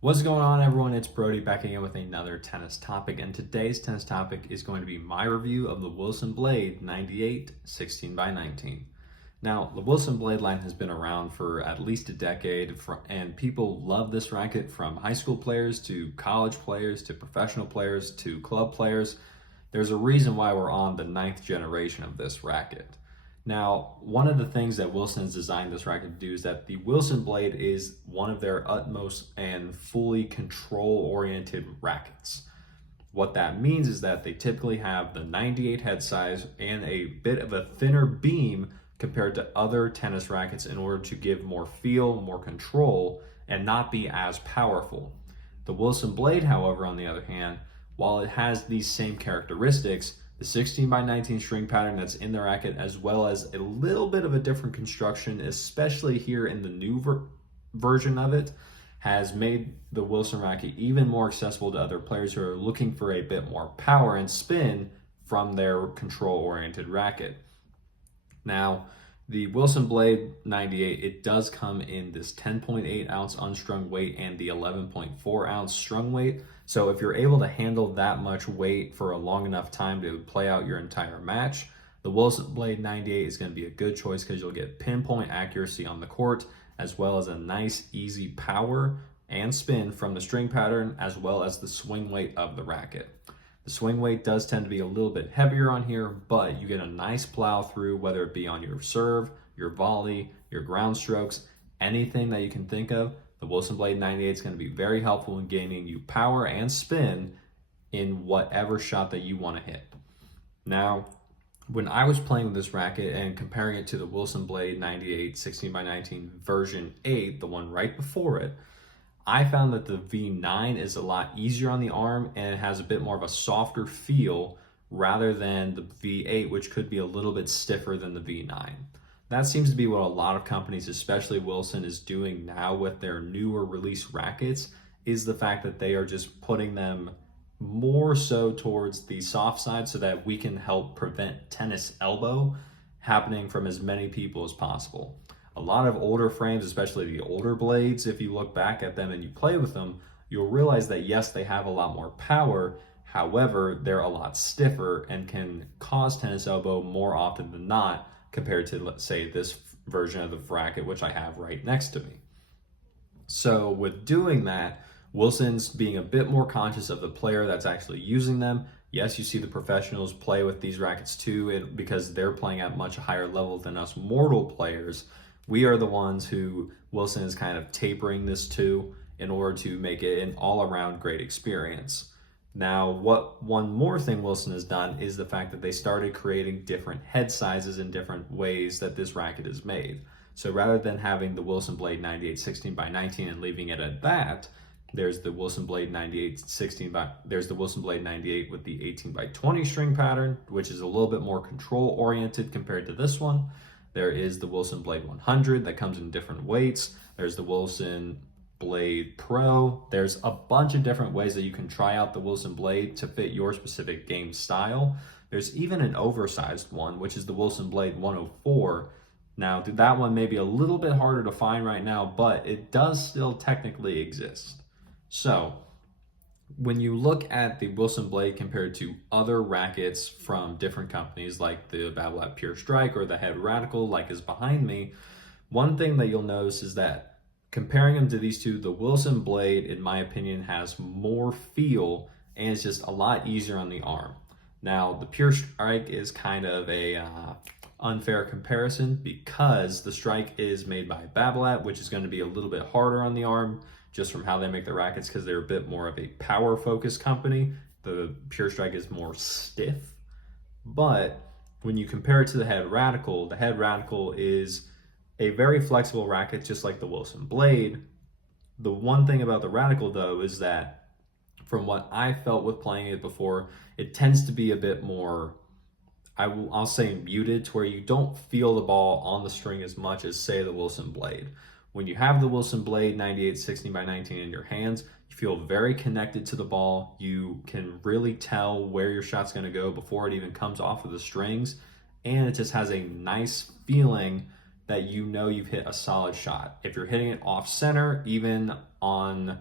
What's going on, everyone? It's Brody back again with another tennis topic, and today's tennis topic is going to be my review of the Wilson Blade 98 16 by 19. Now, the Wilson Blade line has been around for at least a decade, and people love this racket from high school players to college players to professional players to club players. There's a reason why we're on the ninth generation of this racket. Now, one of the things that Wilson has designed this racket to do is that the Wilson Blade is one of their utmost and fully control-oriented rackets. What that means is that they typically have the 98 head size and a bit of a thinner beam compared to other tennis rackets in order to give more feel, more control, and not be as powerful. The Wilson Blade, however, on the other hand, while it has these same characteristics, the 16 by 19 string pattern that's in the racket, as well as a little bit of a different construction, especially here in the new version of it, has made the Wilson racket even more accessible to other players who are looking for a bit more power and spin from their control-oriented racket. Now, the Wilson Blade 98, it does come in this 10.8 ounce unstrung weight and the 11.4 ounce strung weight. So if you're able to handle that much weight for a long enough time to play out your entire match, the Wilson Blade 98 is going to be a good choice because you'll get pinpoint accuracy on the court, as well as a nice, easy power and spin from the string pattern, as well as the swing weight of the racket. The swing weight does tend to be a little bit heavier on here, but you get a nice plow through, whether it be on your serve, your volley, your ground strokes, anything that you can think of. The Wilson Blade 98 is going to be very helpful in gaining you power and spin in whatever shot that you want to hit. Now, when I was playing with this racket and comparing it to the Wilson Blade 98 16 by 19 version 8, the one right before it, I found that the V9 is a lot easier on the arm and it has a bit more of a softer feel rather than the V8, which could be a little bit stiffer than the V9. That seems to be what a lot of companies, especially Wilson, is doing now with their newer release rackets, is the fact that they are just putting them more so towards the soft side so that we can help prevent tennis elbow happening from as many people as possible. A lot of older frames, especially the older blades, if you look back at them and you play with them, you'll realize that yes, they have a lot more power. However, they're a lot stiffer and can cause tennis elbow more often than not compared to, let's say, this version of the racket, which I have right next to me. So with doing that, Wilson's being a bit more conscious of the player that's actually using them. Yes, you see the professionals play with these rackets too, because they're playing at much higher level than us mortal players. We are the ones who Wilson is kind of tapering this to in order to make it an all-around great experience. Now, one more thing Wilson has done is the fact that they started creating different head sizes in different ways that this racket is made. So rather than having the Wilson Blade 98 16 by 19 and leaving it at that, there's the Wilson Blade 98 there's the Wilson Blade 98 with the 18 by 20 string pattern, which is a little bit more control oriented compared to this one. There is the Wilson Blade 100 that comes in different weights. There's the Wilson Blade Pro. There's a bunch of different ways that you can try out the Wilson Blade to fit your specific game style. There's even an oversized one, which is the Wilson Blade 104. Now, that one may be a little bit harder to find right now, but it does still technically exist. So, when you look at the Wilson Blade compared to other rackets from different companies like the Babolat Pure Strike or the Head Radical like is behind me, one thing that you'll notice is that comparing them to these two, the Wilson Blade, in my opinion, has more feel and it's just a lot easier on the arm. Now, the Pure Strike is kind of a unfair comparison because the Strike is made by Babolat, which is going to be a little bit harder on the arm just from how they make the rackets because they're a bit more of a power-focused company. The Pure Strike is more stiff. But when you compare it to the Head Radical is a very flexible racket, just like the Wilson Blade. The one thing about the Radical, though, is that from what I felt with playing it before, it tends to be a bit more, I'll say muted, to where you don't feel the ball on the string as much as, say, the Wilson Blade. When you have the Wilson Blade 98 16 by 19 in your hands, you feel very connected to the ball. You can really tell where your shot's going to go before it even comes off of the strings. And it just has a nice feeling that you know you've hit a solid shot. If you're hitting it off center, even on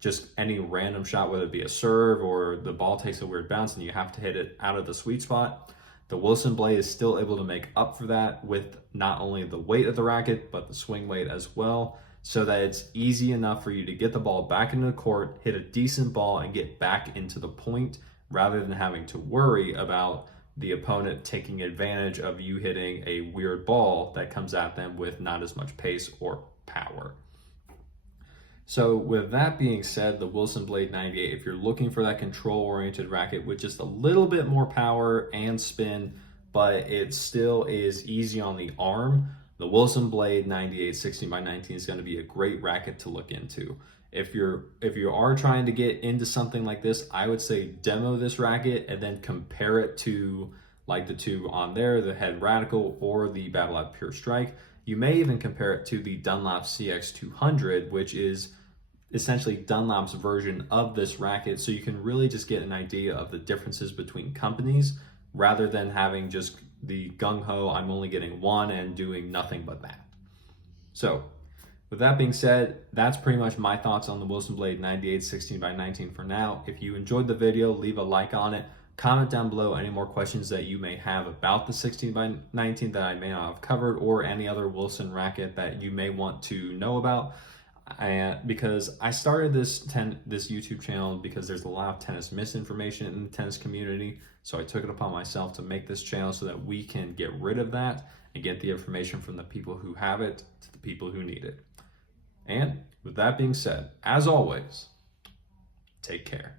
just any random shot, whether it be a serve or the ball takes a weird bounce and you have to hit it out of the sweet spot, the Wilson blade is still able to make up for that with not only the weight of the racket, but the swing weight as well, so that it's easy enough for you to get the ball back into the court, hit a decent ball, and get back into the point, rather than having to worry about the opponent taking advantage of you hitting a weird ball that comes at them with not as much pace or power. So with that being said, the Wilson Blade 98, if you're looking for that control-oriented racket with just a little bit more power and spin, but it still is easy on the arm, the Wilson Blade 98 16x19 is going to be a great racket to look into. If you are trying to get into something like this, I would say demo this racket and then compare it to like the two on there, the Head Radical or the Battle Lab Pure Strike. You may even compare it to the Dunlop CX200, which is essentially Dunlop's version of this racket, so you can really just get an idea of the differences between companies rather than having just the gung-ho, I'm only getting one and doing nothing but that. So with that being said, that's pretty much my thoughts on the Wilson Blade 98 16x19 for now. If you enjoyed the video, leave a like on it. Comment down below any more questions that you may have about the 16x19 that I may not have covered, or any other Wilson racket that you may want to know about. Because I started this YouTube channel because there's a lot of tennis misinformation in the tennis community. So I took it upon myself to make this channel so that we can get rid of that and get the information from the people who have it to the people who need it. And with that being said, as always, take care.